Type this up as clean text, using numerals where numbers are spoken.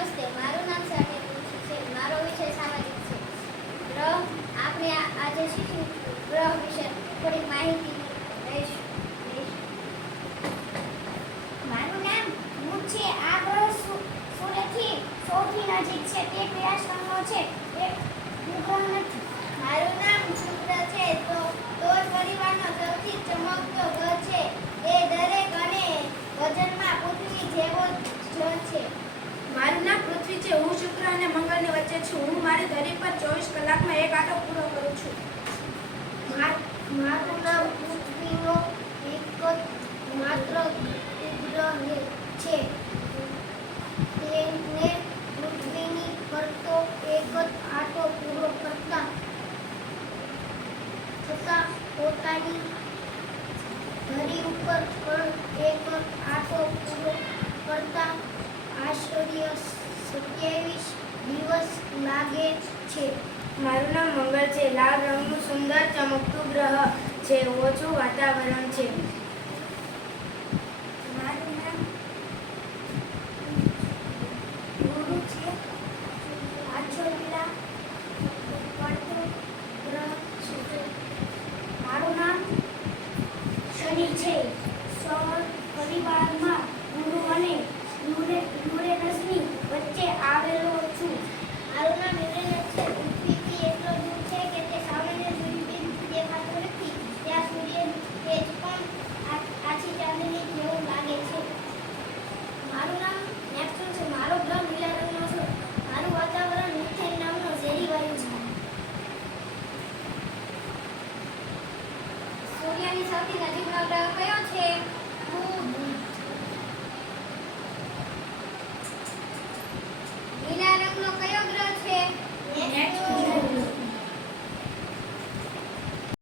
નમસ્તે, મારું નામ સાનિયા તુલસી છે. મારો વિષય સામાજિક છે. ગ્રહ આપણે આજે શીખીશું. ગ્રહ વિશે થોડી માહિતી લઈશું. મારું નામ બુધ છે. આ ગ્રહ સૂર્યથી સૌથી નજીક છે. તે પીળા રંગનો છે. તે ઉપગ્રહ નથી. મારું નામ શુક્ર છે. સૌર પરિવારનો સૌથી ચમકતો ગ્રહ છે. એ દરેક અને વજનમાં પૃથ્વી જેવો જ છે. મારું નામ પૃથ્વી છે. હું શુક્ર અને મંગળની વચ્ચે છું. હું મારી ધરી પર 24 કલાકમાં એક આંટો પૂરો કરું છું. મારું નામ પૃથ્વીનો એક જ માત્ર ઉપગ્રહ છે. તેને પૃથ્વીની ફરતો એક જ આંટો પૂરો કરતા છતાં પોતાની ધરી ઉપર પણ એક જ આંટો પૂરો કરતા આશરે 27 દિવસ લાગે છે. મારું નામ મંગળ છે. લાલ રંગનું સુંદર ચમકતું ગ્રહ છે. ઓછું વાતાવરણ છે. મારું નામ ગુરુ છે. આછો લીલા પડતો ગ્રહ છે. મારું નામ શનિ છે. સૌર પરિવારમાં